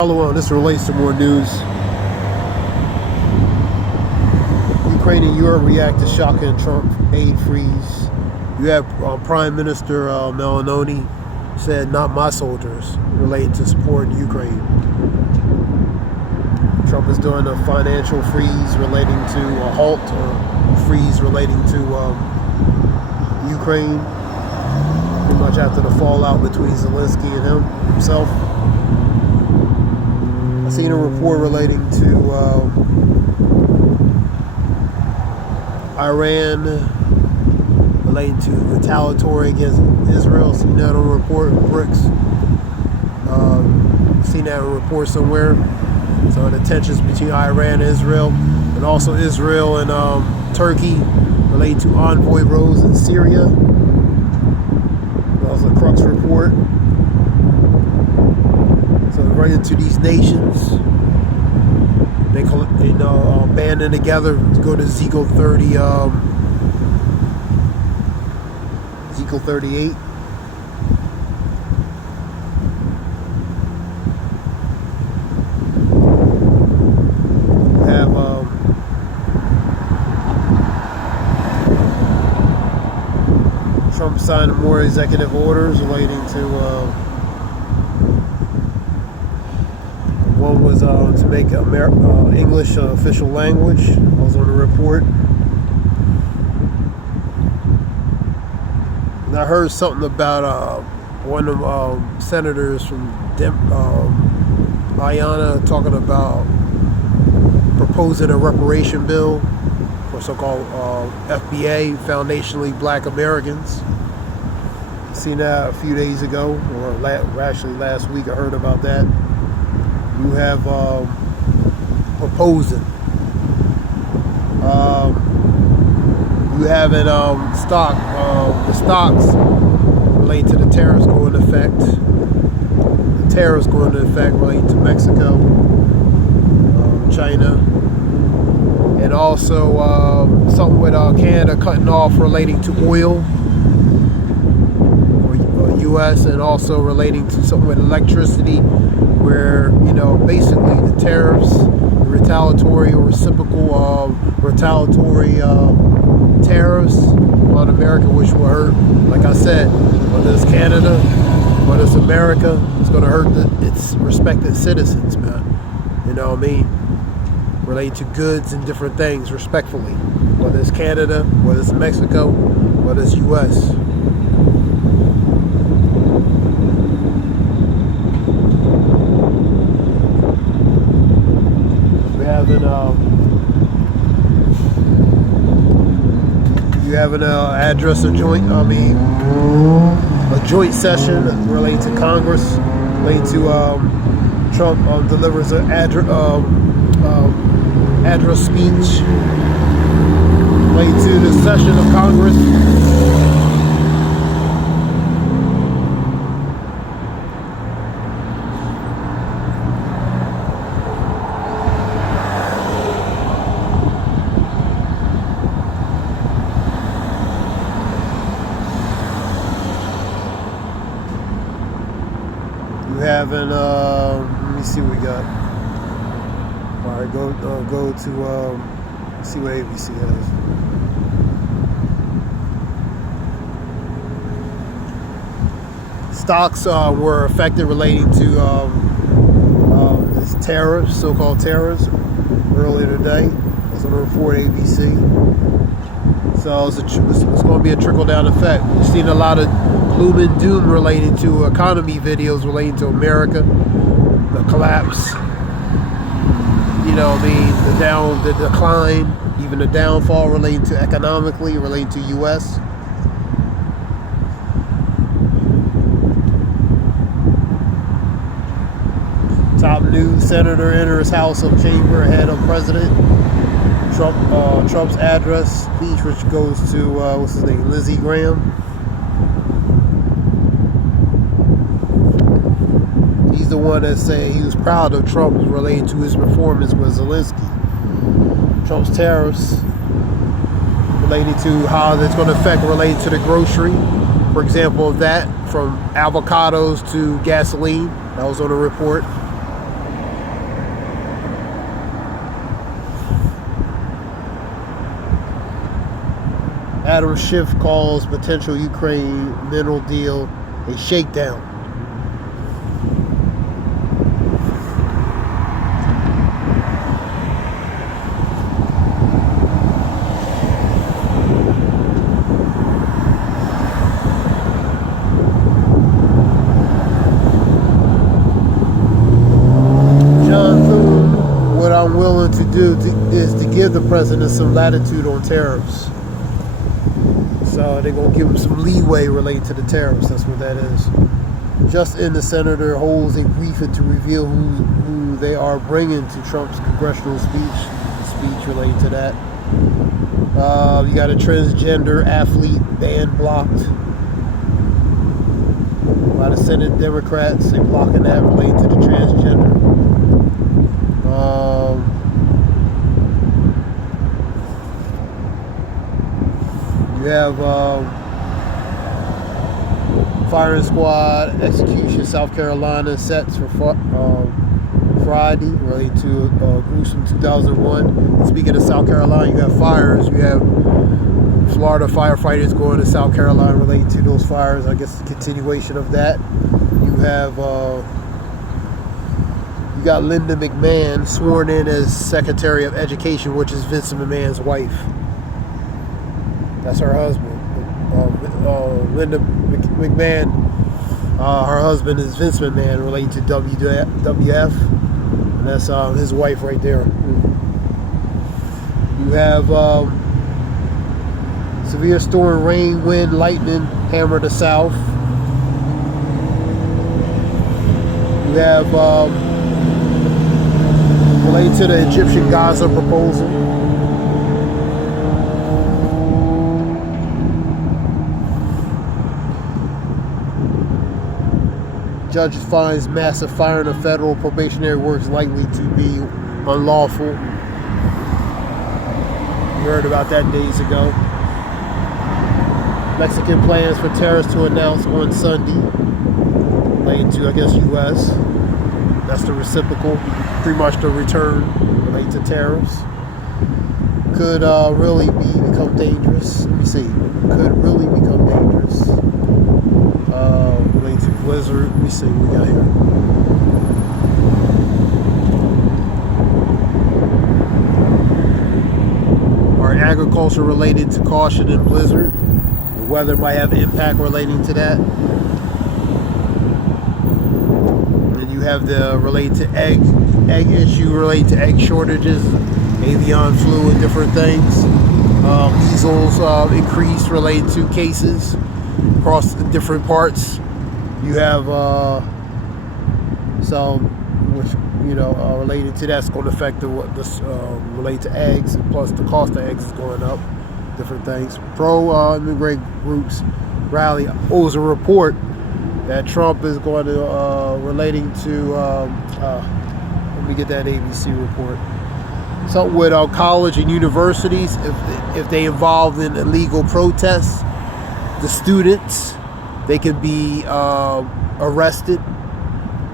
Follow on, this relates to more news. Ukraine and Europe react to shocking Trump aid freeze. You have Prime Minister Meloni said, "Not my soldiers," relating to support Ukraine. Trump is doing a financial freeze relating to a halt or freeze relating to Ukraine, pretty much after the fallout between Zelensky and himself. I seen a report relating to Iran, relating to retaliatory against Israel. Seen that on a report, BRICS. Seen that on a report somewhere. So the tensions between Iran and Israel, and also Israel and Turkey, relating to envoy rows in Syria. That was a Crux report. So right into these nations, they banding together to go to Ezekiel 30, Ezekiel 38. We have Trump signed more executive orders relating to. One was to make English official language. I was on the report. And I heard something about one of senators from Guyana talking about proposing a reparation bill for so-called FBA, foundationally Black Americans. Seen that a few days ago, or actually last week I heard about that. You have proposing. You have it the stocks relating to the tariffs going into effect. The tariffs going into effect relating to Mexico, China, and also something with Canada cutting off relating to oil, or U.S., and also relating to something with electricity, where basically the tariffs, the retaliatory or reciprocal retaliatory tariffs on America, which will hurt, like I said, whether it's Canada, whether it's America, it's going to hurt its respected citizens, man. You know what I mean? Relating to goods and different things, respectfully. Whether it's Canada, whether it's Mexico, whether it's U.S. You have an address a joint session relating to Congress, relating to Trump delivers an address speech relating to the session of Congress. Having let me see what we got. All right, go to see what ABC has. Stocks were affected relating to this tariffs, so-called tariffs, earlier today. That's on the report, ABC. So it's going to be a trickle-down effect. We've seen a lot of gloom and doom relating to economy videos relating to America, the collapse, the decline, even the downfall relating to economically, relating to U.S. Top news: Senator enters House of Chamber ahead of President Trump's address speech, which goes to what's his name, Lindsey Graham. He's the one that said he was proud of Trump relating to his performance with Zelensky. Trump's tariffs relating to how that's going to affect relating to the grocery. For example, that from avocados to gasoline. That was on the report. Adam Schiff calls potential Ukraine mineral deal a shakedown. What I'm willing to do is to give the president some latitude on tariffs. So they're going to give him some leeway related to the tariffs. That's what that is. Just in, the senator holds a briefing to reveal who they are bringing to Trump's congressional speech related to that. You got a transgender athlete ban blocked. A lot of Senate Democrats, they're blocking that related to the transgender. You have firing squad execution, South Carolina sets for Friday related to gruesome 2001. Speaking of South Carolina, you have fires. You have Florida firefighters going to South Carolina related to those fires. I guess the continuation of that. You have you got Linda McMahon sworn in as Secretary of Education, which is Vince McMahon's wife. That's her husband. Linda McMahon, her husband is Vince McMahon, related to WWF, and that's his wife right there. You have severe storm, rain, wind, lightning, hammer the south. You have related to the Egyptian Gaza proposal. Judge finds massive firing of federal probationary works likely to be unlawful. You heard about that days ago. Mexican plans for tariffs to announce on Sunday, related to, I guess, U.S. That's the reciprocal, pretty much the return related to tariffs. Could really become dangerous. Let me see. Could really become dangerous. Related to blizzard. Let me see what we got here. Our agriculture related to caution and blizzard. The weather might have an impact relating to that. And you have the related to egg issue related to egg shortages, avian flu, and different things. Measles increase related to cases across different parts. You have some, which related to that's going to affect related to eggs, and plus the cost of eggs is going up. Different things. Pro-immigrant groups rally. There's a report that Trump is going to relating to. Let me get that ABC report. Something with college and universities, if they involved in illegal protests, the students, they could be arrested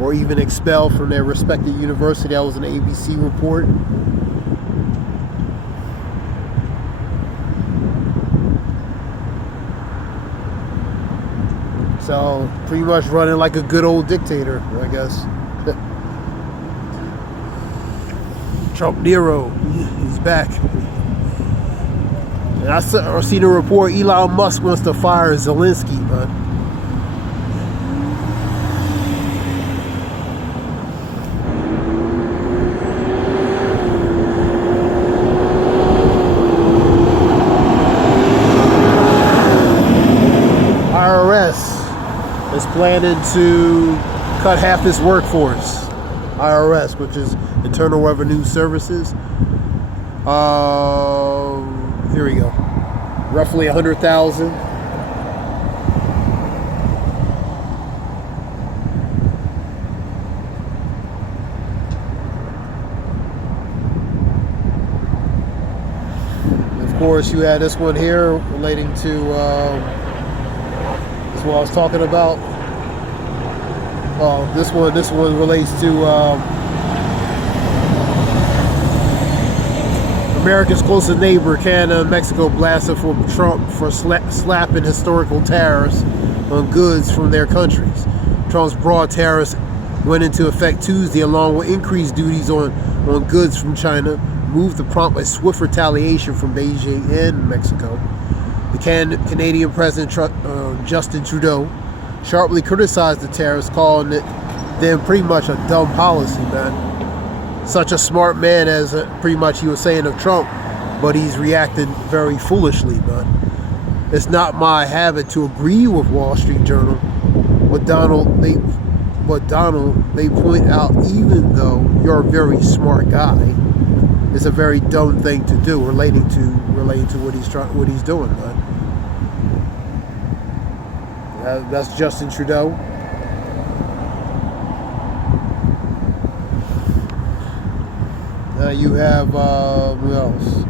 or even expelled from their respective university. That was an ABC report. So pretty much running like a good old dictator, I guess. Trump Nero, he's back. And I seen a report, Elon Musk wants to fire Zelensky, man. IRS is planning to cut half its workforce. IRS, which is Internal Revenue Services. Here we go. Roughly 100,000. Of course, you had this one here relating to this is what I was talking about. This one relates to America's closest neighbor, Canada and Mexico, blasted for Trump for slapping historical tariffs on goods from their countries. Trump's broad tariffs went into effect Tuesday, along with increased duties on goods from China, moved to prompt a swift retaliation from Beijing and Mexico. The Canadian President Justin Trudeau sharply criticized the tariffs, calling it then pretty much a dumb policy, man. Such a smart man, as pretty much he was saying of Trump, but he's reacting very foolishly, man. It's not my habit to agree with Wall Street Journal, but Donald, they point out, even though you're a very smart guy, it's a very dumb thing to do, relating to what he's doing, man. That's Justin Trudeau. Now you have, who else?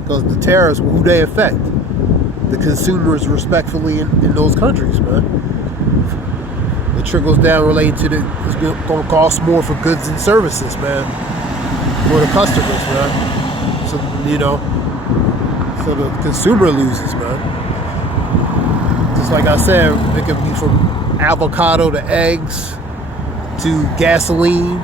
Because the tariffs, who they affect? The consumers respectfully in those countries, man. It trickles down related to it's going to cost more for goods and services, man. For the customers, man. So, so the consumer loses, man. Just like I said, it could be from avocado to eggs, to gasoline,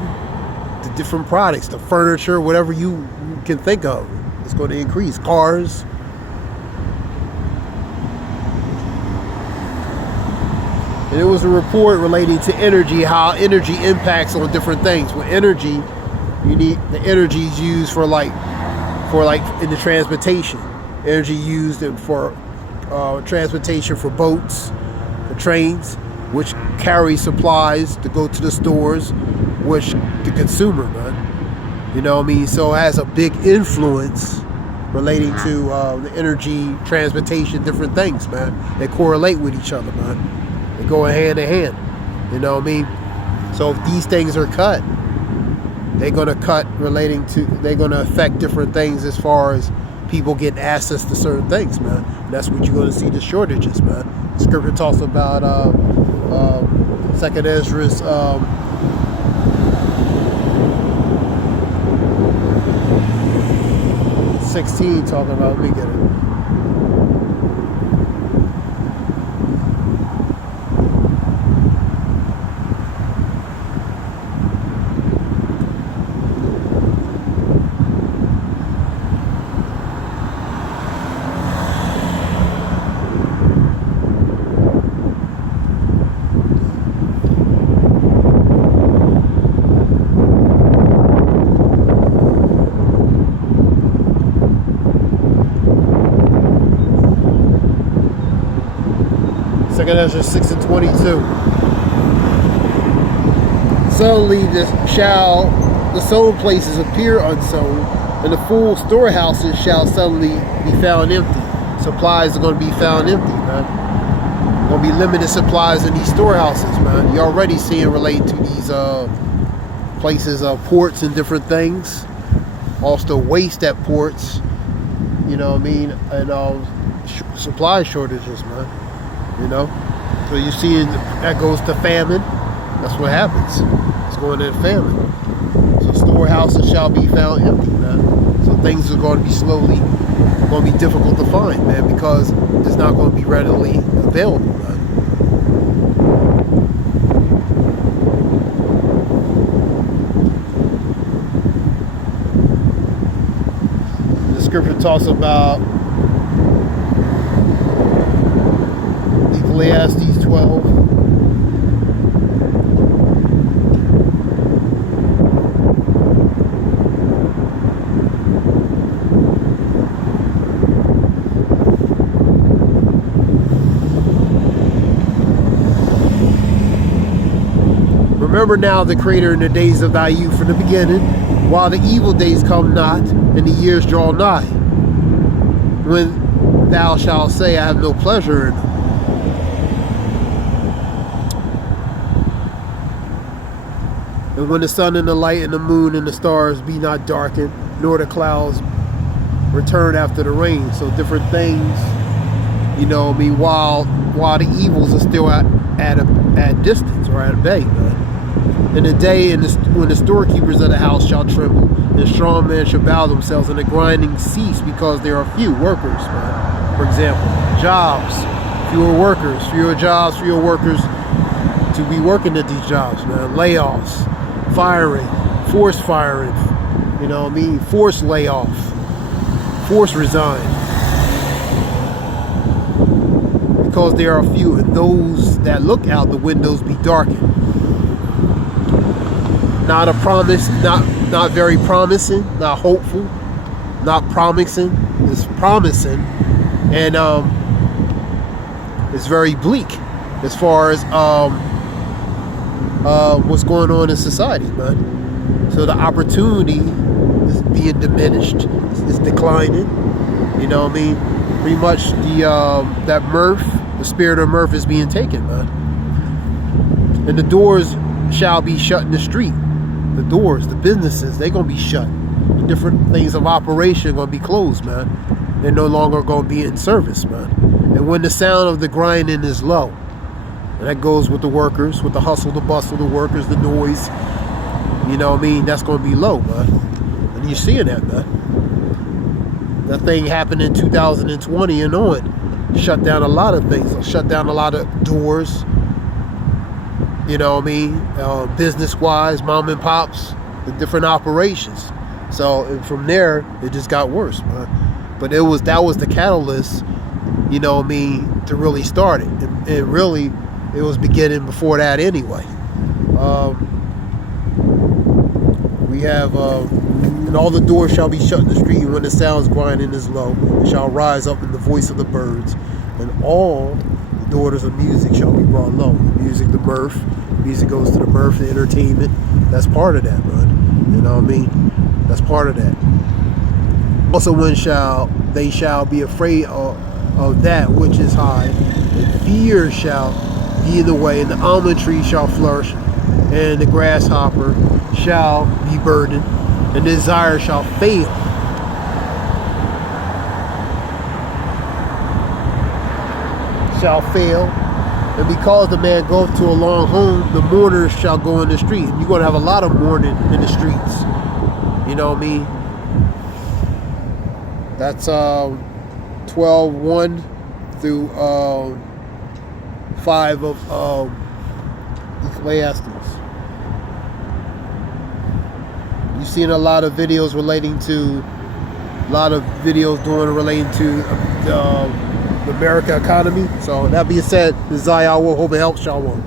to different products, to furniture, whatever you can think of. It's going to increase. Cars. And it was a report relating to energy, how energy impacts on different things. With energy, you need the energy is used for like in the transportation. Energy used for transportation for boats, for trains, which carry supplies to go to the stores, which the consumer, man. You know what I mean? So it has a big influence relating to the energy, transportation, different things, man. They correlate with each other, man. They go hand in hand. You know what I mean? So if these things are cut, they're going to affect different things as far as people getting access to certain things, man. And that's what you're going to see, the shortages, man. The scripture talks about 2nd Ezra 16 talking about, let me get it. Ezra 6 and 22. Suddenly the sown places appear unsown, and the full storehouses shall suddenly be found empty. Supplies are going to be found empty, man. Going to be limited supplies in these storehouses, man. You're already seeing related to these places, ports and different things. Also waste at ports, you know what I mean, and supply shortages, man. You know, so you're seeing that goes to famine. That's what happens. It's going into famine. So storehouses shall be found empty, man. So things are going to be going to be difficult to find, man, because it's not going to be readily available, man. The scripture talks about Ecclesiastes 12. Remember now the Creator in the days of thy youth from the beginning, while the evil days come not, and the years draw nigh, when thou shalt say, I have no pleasure in them. And when the sun and the light and the moon and the stars be not darkened, nor the clouds return after the rain. So different things, you know, I mean, while the evils are still at distance or at bay, man. In the day when the storekeepers of the house shall tremble, and strong men shall bow themselves, and the grinding cease, because there are few workers, man. For example, jobs, fewer workers, fewer jobs, fewer workers to be working at these jobs, man. Layoffs, firing, forced firing, you know what I mean? Forced layoff, forced resign. Because there are few, and those that look out the windows be darkened. Not a promise, not very promising, not hopeful, not promising. It's promising, and it's very bleak as far as what's going on in society, man. So the opportunity is being diminished, it's declining. You know what I mean? Pretty much that mirth, the spirit of mirth, is being taken, man. And the doors shall be shut in the street. The doors, the businesses, they're gonna be shut. The different things of operation are gonna be closed, man. They're no longer gonna be in service, man. And when the sound of the grinding is low, and that goes with the workers, with the hustle, the bustle, the workers, the noise, you know what I mean? That's gonna be low, man. And you're seeing that, man. That thing happened in 2020 and on. Shut down a lot of things. Shut down a lot of doors. You know what I mean? Business-wise, mom and pops, the different operations. So and from there, it just got worse, man. But that was the catalyst, you know what I mean, to really start it. And really, it was beginning before that anyway. We have, and all the doors shall be shut in the street, and when the sounds grinding is low, it shall rise up in the voice of the birds, and all the daughters of music shall be brought low. The music, the mirth, music goes to the mirth, the entertainment. That's part of that, man. You know what I mean? That's part of that. Also, when they shall be afraid of that which is high, and fear shall be in the way, and the almond tree shall flourish, and the grasshopper shall be burdened, and desire shall fail. Shall fail. And because the man goeth to a long home, the mourners shall go in the street. And you're going to have a lot of mourning in the streets. You know what I mean? That's 12:1 through 5 of Ecclesiastes. You've seen a lot of videos relating to, the American economy. So that being said, this is Zayah. Hope it helps. Shalom.